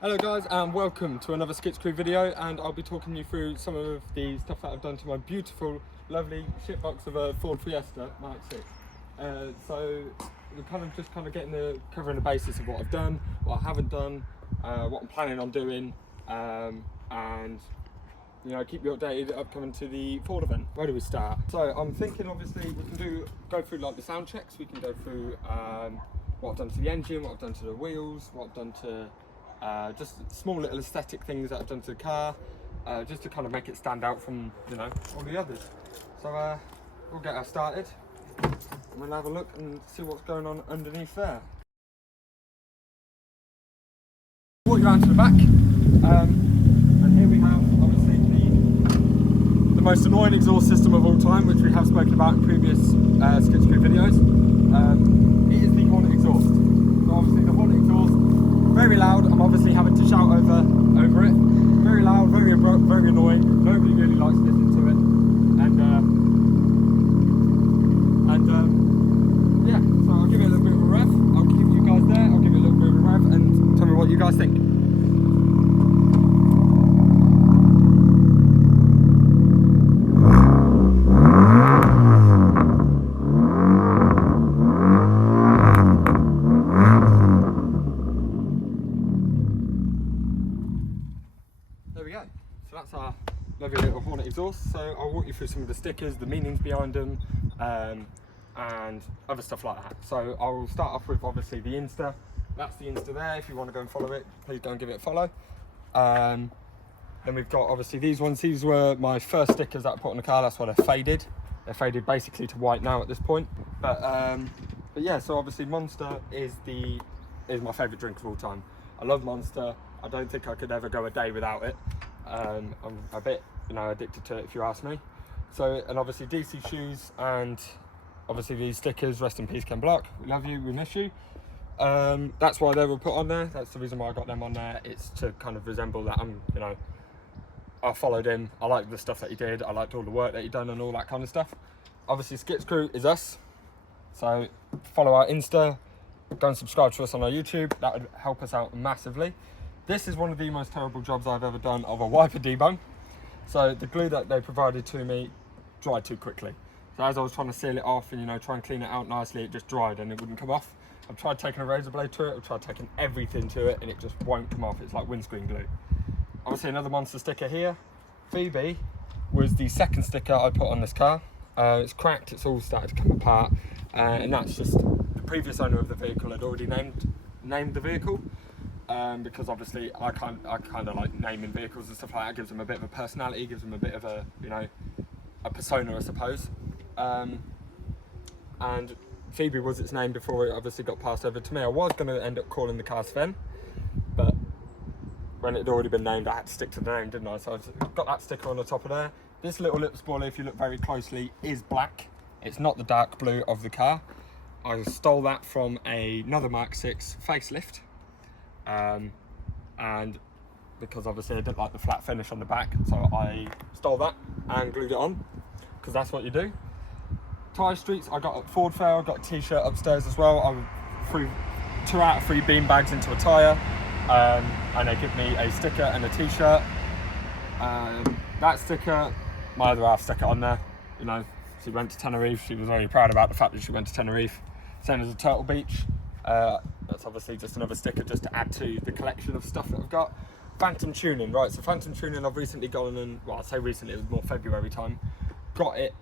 Hello guys and welcome to another Skitz Crew video, and I'll be talking you through some of the stuff that I've done to my beautiful, lovely shitbox of a Ford Fiesta Mark 6. So we're just covering the basis of what I've done, what I haven't done, what I'm planning on doing, and keep you updated upcoming to the Ford event. Where do we start? So I'm thinking obviously we can go through like the sound checks. We can go through what I've done to the engine, what I've done to the wheels, what I've done to just small little aesthetic things that I've done to the car, just to kind of make it stand out from all the others. So we'll get us started and we'll have a look and see what's going on underneath there. Walk you around to the back, and here we have obviously the most annoying exhaust system of all time, which we have spoken about in previous Skitz Crew videos. It is the Hornet exhaust. So obviously the Hornet exhaust, very loud. I'm obviously having to shout over it. Very loud, very abrupt, very annoying. Nobody really likes listening to it. Yeah, so I'll give it a little bit of a rev. I'll keep you guys there. I'll give it a little bit of a rev and tell me what you guys think. There we go. So that's our lovely little Hornet exhaust. So I'll walk you through some of the stickers, the meanings behind them, and other stuff like that. So I'll start off with obviously the Insta. That's the Insta there. If you want to go and follow it, please go and give it a follow. Then we've got obviously these ones. These were my first stickers that I put on the car. That's why they're faded. They're faded basically to white now at this point. But yeah, so obviously Monster is my favourite drink of all time. I love Monster. I don't think I could ever go a day without it. I'm a bit, addicted to it if you ask me. So, and obviously DC shoes and obviously these stickers, rest in peace Ken Block. We love you, we miss you. That's why they were put on there. That's the reason why I got them on there. It's to kind of resemble that I followed him. I liked the stuff that he did. I liked all the work that he done and all that kind of stuff. Obviously Skitz Crew is us. So follow our Insta, go and subscribe to us on our YouTube. That would help us out massively. This is one of the most terrible jobs I've ever done of a wiper debung. So the glue that they provided to me dried too quickly. So as I was trying to seal it off and try and clean it out nicely, it just dried and it wouldn't come off. I've tried taking a razor blade to it, I've tried taking everything to it and it just won't come off. It's like windscreen glue. Obviously another Monster sticker here. Phoebe was the second sticker I put on this car. It's cracked, it's all started to come apart, and that's just the previous owner of the vehicle had already named the vehicle. Because obviously I kind of like naming vehicles and stuff like that. It gives them a bit of a personality, gives them a bit of a a persona, I suppose. And Phoebe was its name before it obviously got passed over to me. I was going to end up calling the car Sven, but when it had already been named I had to stick to the name, didn't I? So I've got that sticker on the top of there. This little lip spoiler, if you look very closely, is black. It's not the dark blue of the car. I stole that from another Mark 6 facelift. And because obviously I didn't like the flat finish on the back, so I stole that and glued it on, because that's what you do. Tyre streets, I got a Ford Fair, I got a t-shirt upstairs as well. I threw 2 out of 3 bean bags into a tyre, and they give me a sticker and a t-shirt. That sticker, my other half stuck it on there. She went to Tenerife, she was very proud about the fact that she went to Tenerife. Same as a Turtle Beach. That's obviously just another sticker just to add to the collection of stuff that I've got. Phantom tuning, right, so Phantom tuning I've recently gone and, well I say recently, it was more February time, got it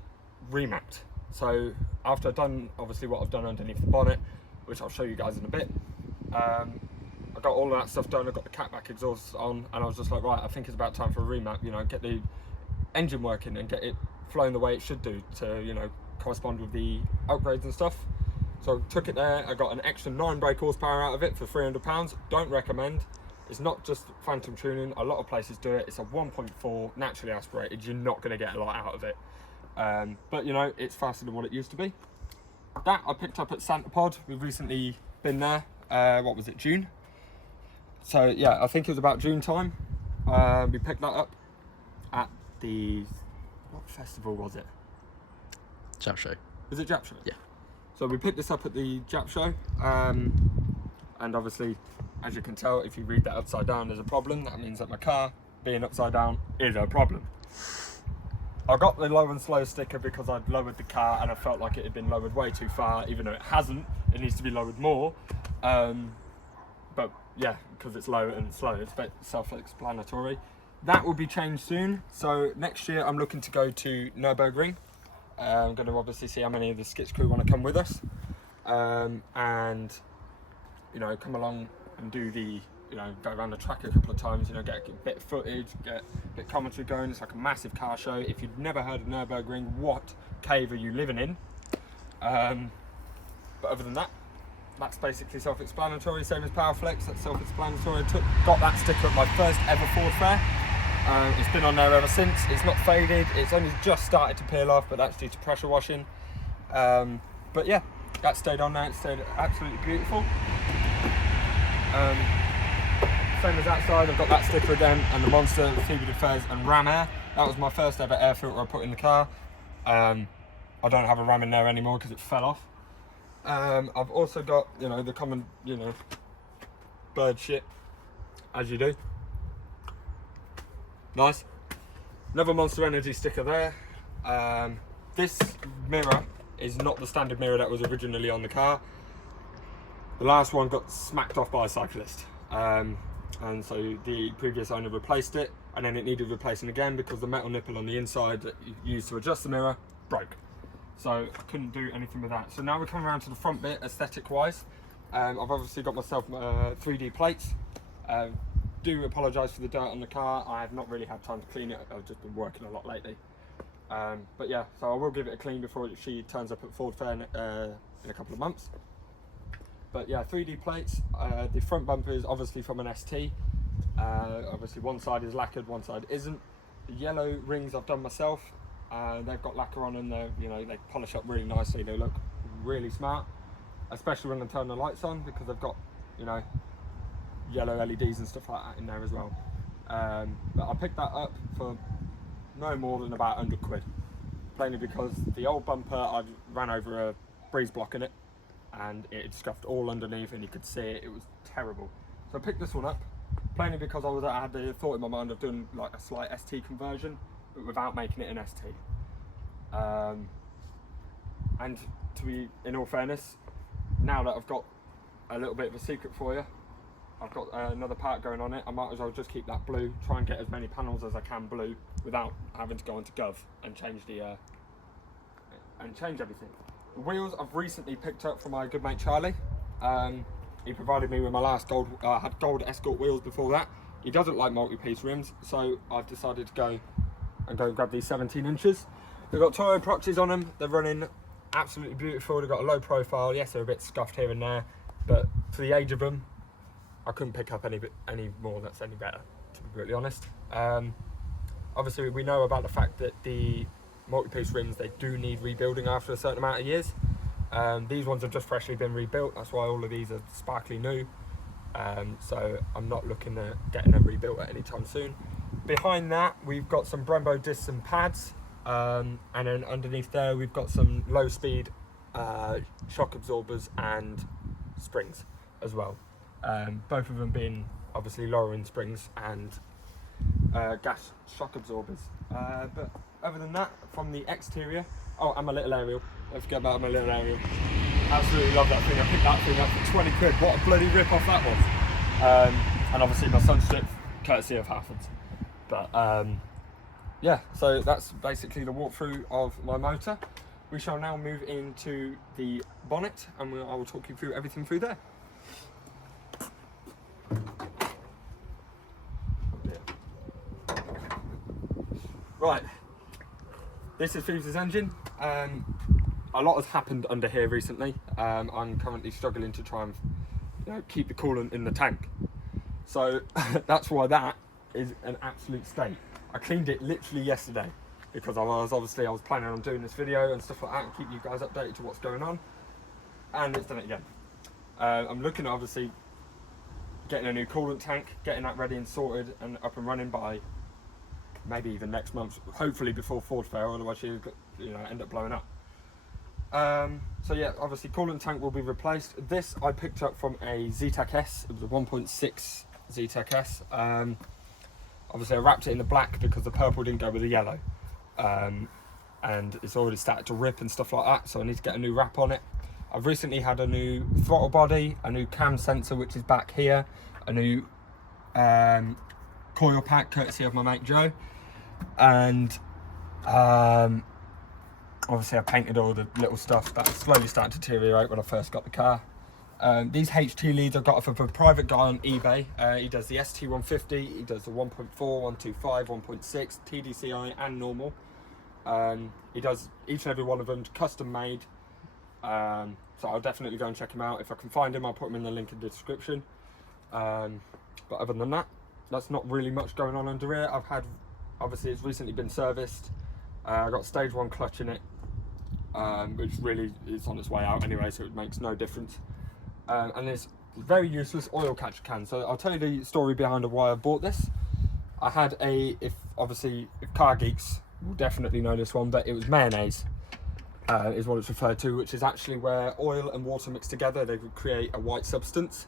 remapped. So after I've done obviously what I've done underneath the bonnet, which I'll show you guys in a bit, I got all of that stuff done. I got the catback exhaust on and I was just like, right, I think it's about time for a remap, get the engine working and get it flowing the way it should do to correspond with the upgrades and stuff. So I took it there, I got an extra 9 brake horsepower out of it for £300. Don't recommend. It's not just phantom tuning, a lot of places do it. It's a 1.4 naturally aspirated, you're not going to get a lot out of it. But it's faster than what it used to be. That I picked up at Santa Pod. We've recently been there, what was it, June? So yeah, I think it was about June time. We picked that up at the, what festival was it? Jap Show. Was it Jap Show? Yeah. So we picked this up at the Jap Show, and obviously as you can tell, if you read that upside down, there's a problem. That means that my car being upside down is a problem. I got the low and slow sticker because I'd lowered the car and I felt like it had been lowered way too far, even though it hasn't. It needs to be lowered more. But yeah, because it's low and slow, it's a bit self-explanatory. That will be changed soon. So next year I'm looking to go to Nürburgring. I'm going to obviously see how many of the Skitz crew want to come with us. And, you know, come along and do the, you know, go around the track a couple of times, you know, get a bit of footage, get a bit of commentary going. It's like a massive car show. If you've never heard of Nürburgring, what cave are you living in? But other than that, that's basically self-explanatory, same as Powerflex, that's self-explanatory. Got that sticker at my first ever Ford fair. It's been on there ever since. It's not faded, it's only just started to peel off, but that's due to pressure washing. But yeah, that stayed on there, it stayed absolutely beautiful. Same as that side, I've got that sticker again, and the Monster, the PHEOBE Fez and Ram Air. That was my first ever air filter I put in the car. I don't have a Ram in there anymore because it fell off. I've also got, you know, the common, you know, bird shit, as you do. Nice. Another Monster Energy sticker there. This mirror is not the standard mirror that was originally on the car. The last one got smacked off by a cyclist. And so the previous owner replaced it, and then it needed replacing again because the metal nipple on the inside that you use to adjust the mirror broke. So I couldn't do anything with that. So now we're coming around to the front bit, aesthetic wise. I've obviously got myself 3D plates. Do apologise for the dirt on the car. I have not really had time to clean it. I've just been working a lot lately. But yeah, so I will give it a clean before she turns up at Ford Fair in a couple of months. But yeah, 3D plates. The front bumper is obviously from an ST. Obviously one side is lacquered, one side isn't. The yellow rings I've done myself. They've got lacquer on them, you know, they polish up really nicely, they look really smart, especially when I turn the lights on because they've got, you know, yellow LEDs and stuff like that in there as well. But I picked that up for no more than about 100 quid, plainly because the old bumper, I ran over a breeze block in it and it had scuffed all underneath and you could see it, it was terrible. So I picked this one up, plainly because I had the thought in my mind of doing like a slight ST conversion, but without making it an ST. And to be, in all fairness, now that I've got a little bit of a secret for you, I've got another part going on it, I might as well just keep that blue, try and get as many panels as I can blue without having to go onto Gov and change the change everything. The wheels I've recently picked up from my good mate Charlie. He provided me with my last gold, I had gold Escort wheels before that. He doesn't like multi-piece rims, so I've decided to go and grab these 17 inches. They've got Toro Proxys on them, they're running absolutely beautiful, they've got a low profile, yes they're a bit scuffed here and there, but for the age of them, I couldn't pick up any more that's any better, to be brutally honest. Obviously we know about the fact that the multi-piece rims, they do need rebuilding after a certain amount of years. These ones have just freshly been rebuilt, that's why all of these are sparkly new. So I'm not looking at getting them rebuilt at any time soon. Behind that we've got some Brembo discs and pads, and then underneath there we've got some low speed shock absorbers and springs as well. Both of them being obviously lowering springs and gas shock absorbers. But other than that, from the exterior, oh, and my little aerial, don't forget about my little aerial. Absolutely love that thing. I picked that thing up for 20 quid. What a bloody rip off that was. And obviously my sun strip, courtesy of Halfords. But yeah, so that's basically the walkthrough of my motor. We shall now move into the bonnet and I will talk you through everything through there. Right, this is PHEOBE's engine. A lot has happened under here recently. I'm currently struggling to try and, you know, keep the coolant in the tank. So that's why that is an absolute state. I cleaned it literally yesterday because I was planning on doing this video and stuff like that and keep you guys updated to what's going on. And it's done it again. I'm looking at obviously getting a new coolant tank, getting that ready and sorted and up and running by maybe even next month, hopefully before Ford Fair, otherwise she'll, you know, end up blowing up. So yeah, obviously coolant tank will be replaced. This I picked up from a ZTEC S. It was a 1.6 ZTEC S. Obviously I wrapped it in the black because the purple didn't go with the yellow. And it's already started to rip and stuff like that, so I need to get a new wrap on it. I've recently had a new throttle body, a new cam sensor which is back here, a new coil pack courtesy of my mate Joe, and obviously I painted all the little stuff that slowly started to deteriorate when I first got the car. These HT leads I got off of a private guy on eBay. He does the ST150, he does the 1.4, 125, 1.6, TDCI and normal. He does each and every one of them custom made. So I'll definitely go and check him out. If I can find him, I'll put him in the link in the description. But other than that, that's not really much going on under here. I've had, obviously it's recently been serviced. I got stage 1 clutch in it, which really is on its way out anyway, so it makes no difference. And this very useless oil catcher can. So I'll tell you the story behind why I bought this. I had if car geeks will definitely know this one, but it was mayonnaise. Is what it's referred to, which is actually where oil and water mix together, they would create a white substance,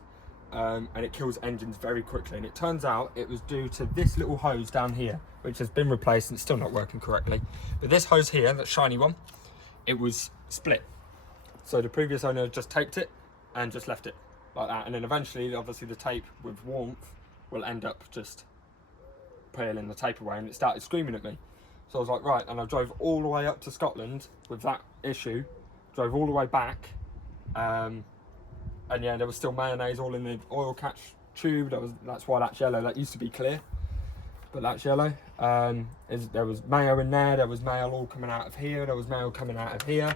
and it kills engines very quickly. And it turns out it was due to this little hose down here, which has been replaced and it's still not working correctly. But this hose here, that shiny one, it was split. So the previous owner just taped it and just left it like that. And then eventually, obviously the tape with warmth will end up just peeling the tape away, and it started screaming at me. So I was like, right, and I drove all the way up to Scotland with that issue, drove all the way back, and yeah, there was still mayonnaise all in the oil catch tube. That's why that's yellow. That used to be clear, but that's yellow. There was mayo in there. There was mayo all coming out of here. There was mayo coming out of here.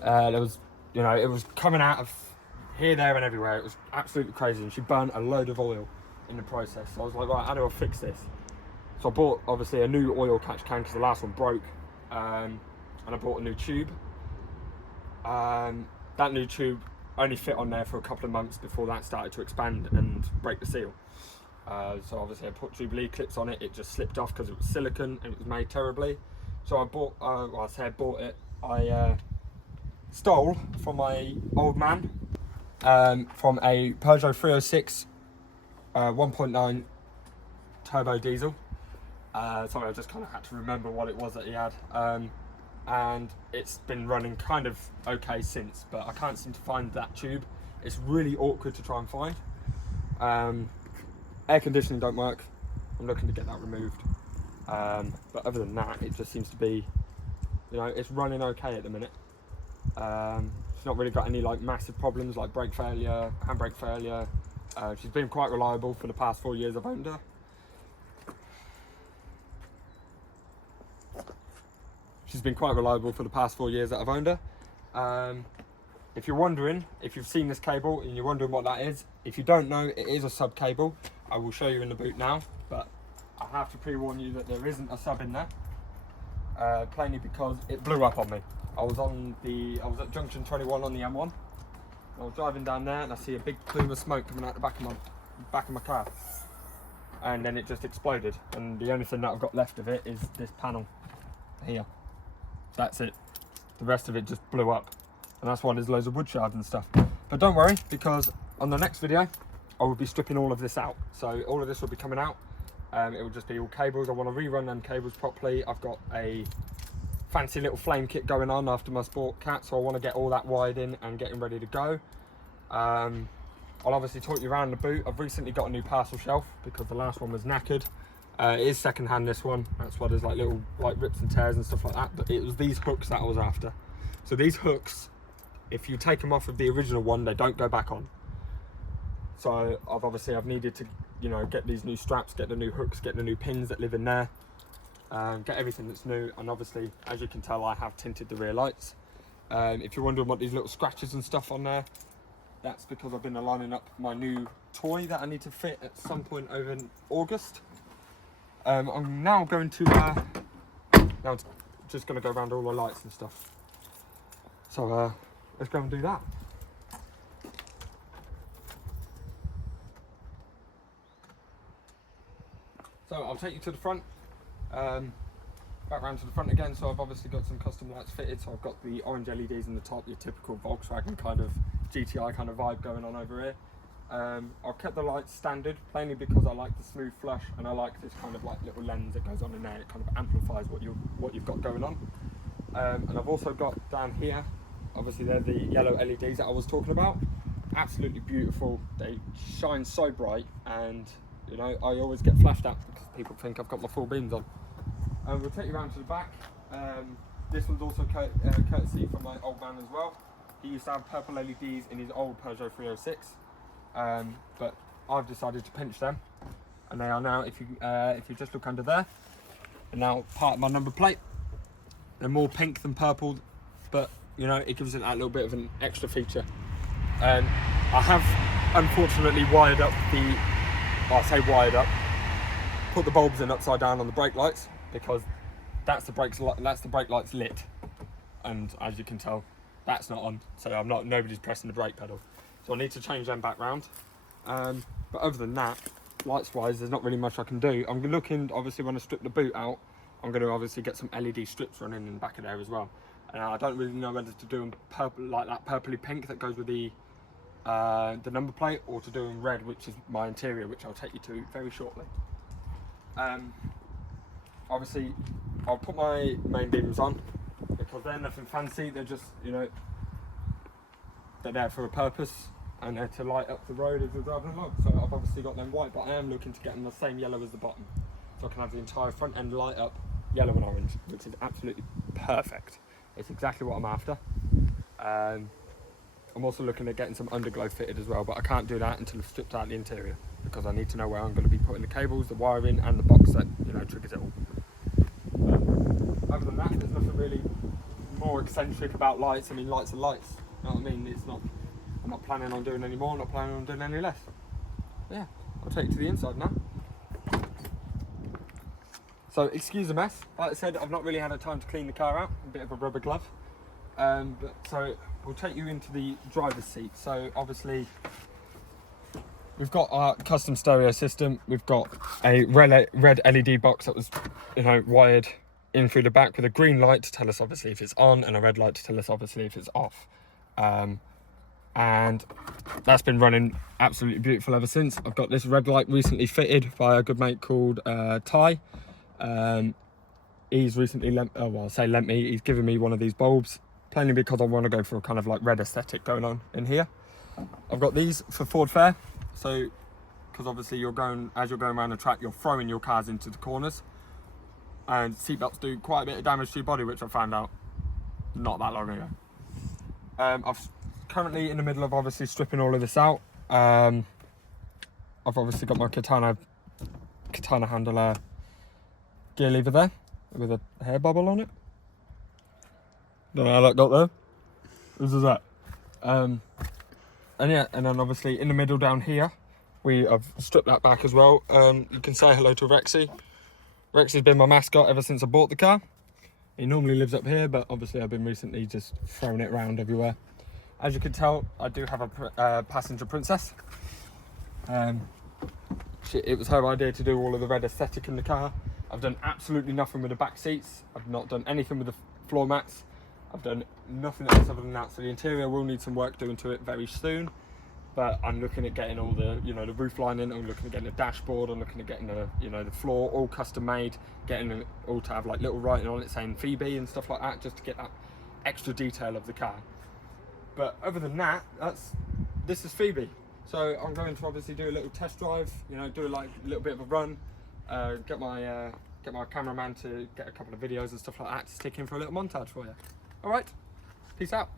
There was, you know, it was coming out of here, there, and everywhere. It was absolutely crazy, and she burnt a load of oil in the process. So I was like, right, how do I fix this? So I bought obviously a new oil catch can because the last one broke, and I bought a new tube. That new tube only fit on there for a couple of months before that started to expand and break the seal. So obviously I put Jubilee clips on it, it just slipped off because it was silicone and it was made terribly. So I bought, well I say I bought it, I stole from my old man from a Peugeot 306 1.9 turbo diesel. Sorry, I just kind of had to remember what it was that he had. And it's been running kind of okay since, but I can't seem to find that tube. It's really awkward to try and find. Air conditioning don't work. I'm looking to get that removed. But other than that, it just seems to be, you know, it's running okay at the minute. It's not really got any like massive problems like brake failure, handbrake failure. She's been quite reliable for the past 4 years I've owned her. She's been quite reliable for the past 4 years that I've owned her. If you're wondering, if you've seen this cable and you're wondering what that is, if you don't know, it is a sub cable. I will show you in the boot now, but I have to pre-warn you that there isn't a sub in there, plainly because it blew up on me. I was at junction 21 on the M1. I was driving down there and I see a big plume of smoke coming out the back of my car, and then it just exploded. And the only thing that I've got left of it is this panel here. That's it. The rest of it just blew up, and that's why there's loads of wood shards and stuff. But don't worry, because on the next video I will be stripping all of this out. So all of this will be coming out. It will just be all cables. I want to rerun them cables properly. I've got a fancy little flame kit going on after my sport cat, so I want to get all that wired in and getting ready to go. I'll obviously talk you around the boot. I've recently got a new parcel shelf because the last one was knackered. It is second hand, this one. That's why there's like little like rips and tears and stuff like that. But it was these hooks that I was after. So these hooks, if you take them off of the original one, they don't go back on. So I've needed to, you know, get these new straps, get the new hooks, get the new pins that live in there, get everything that's new. And obviously, as you can tell, I have tinted the rear lights. If you're wondering what these little scratches and stuff on there, that's because I've been lining up my new toy that I need to fit at some point over in August. I'm now going to, now it's just going to go around all the lights and stuff. So let's go and do that. So I'll take you to the front. back round to the front again. So I've obviously got some custom lights fitted. So I've got the orange LEDs in the top, your typical Volkswagen kind of GTI kind of vibe going on over here. I've kept the lights standard, plainly because I like the smooth flush, and I like this kind of like little lens that goes on in there. It kind of amplifies what you've got going on. And I've also got down here, obviously they're the yellow LEDs that I was talking about. Absolutely beautiful. They shine so bright, and you know, I always get flashed at because people think I've got my full beams on. We'll take you around to the back. This one's also courtesy from my old man as well. He used to have purple LEDs in his old Peugeot 306, but I've decided to pinch them, and they are now, if you just look under there, they're now part of my number plate. They're more pink than purple, but you know, it gives it that little bit of an extra feature. I have unfortunately wired up put the bulbs in upside down on the brake lights, because that's the brake lights lit, and as you can tell, that's not on, so nobody's pressing the brake pedal, so I need to change them back round. But other than that, lights wise, there's not really much I can do. I'm looking, obviously, when I strip the boot out, I'm going to obviously get some LED strips running in the back of there as well. And I don't really know whether to do them purple, like that purpley pink that goes with the number plate, or to do them red, which is my interior, which I'll take you to very shortly. Obviously, I'll put my main beams on because they're nothing fancy. They're just, you know, they're there for a purpose, and they're to light up the road as we're driving along. So I've obviously got them white, but I am looking to get them the same yellow as the bottom, so I can have the entire front end light up yellow and orange, which is absolutely perfect. It's exactly what I'm after. I'm also looking at getting some underglow fitted as well, but I can't do that until I've stripped out the interior, because I need to know where I'm going to be putting the cables, the wiring, and the box that, you know, triggers it all. Other than that, there's nothing really more eccentric about lights. I mean, lights are lights. You know what I mean? I'm not planning on doing any more. I'm not planning on doing any less. But yeah, I'll take you to the inside now. So excuse the mess. Like I said, I've not really had a time to clean the car out. A bit of a rubber glove. So we'll take you into the driver's seat. So obviously, we've got our custom stereo system. We've got a red LED box that was, you know, wired in through the back with a green light to tell us obviously if it's on, and a red light to tell us obviously if it's off. And that's been running absolutely beautiful ever since. I've got this red light recently fitted by a good mate called Ty. He's recently he's given me one of these bulbs, plainly because I want to go for a kind of like red aesthetic going on in here. I've got these for Ford Fair, so because obviously as you're going around the track, you're throwing your cars into the corners, and seatbelts do quite a bit of damage to your body, which I found out not that long ago. I'm currently in the middle of obviously stripping all of this out. I've obviously got my katana handle gear lever there with a hair bubble on it. Don't know how that got there. This is that. And yeah, and then obviously in the middle down here, we have stripped that back as well. You can say hello to Rexy. Rexy's been my mascot ever since I bought the car. He normally lives up here, but obviously I've been recently just throwing it around everywhere. As you can tell, I do have a passenger princess. It was her idea to do all of the red aesthetic in the car. I've done absolutely nothing with the back seats. I've not done anything with the floor mats. I've done nothing else other than that. So the interior will need some work doing to it very soon. But I'm looking at getting all the, you know, the roof lining. I'm looking at getting the dashboard. I'm looking at getting the, you know, the floor all custom made. Getting it all to have like little writing on it saying PHEOBE and stuff like that, just to get that extra detail of the car. But other than that, this is PHEOBE. So I'm going to obviously do a little test drive. You know, do like a little bit of a run. Get my cameraman to get a couple of videos and stuff like that to stick in for a little montage for you. All right, peace out.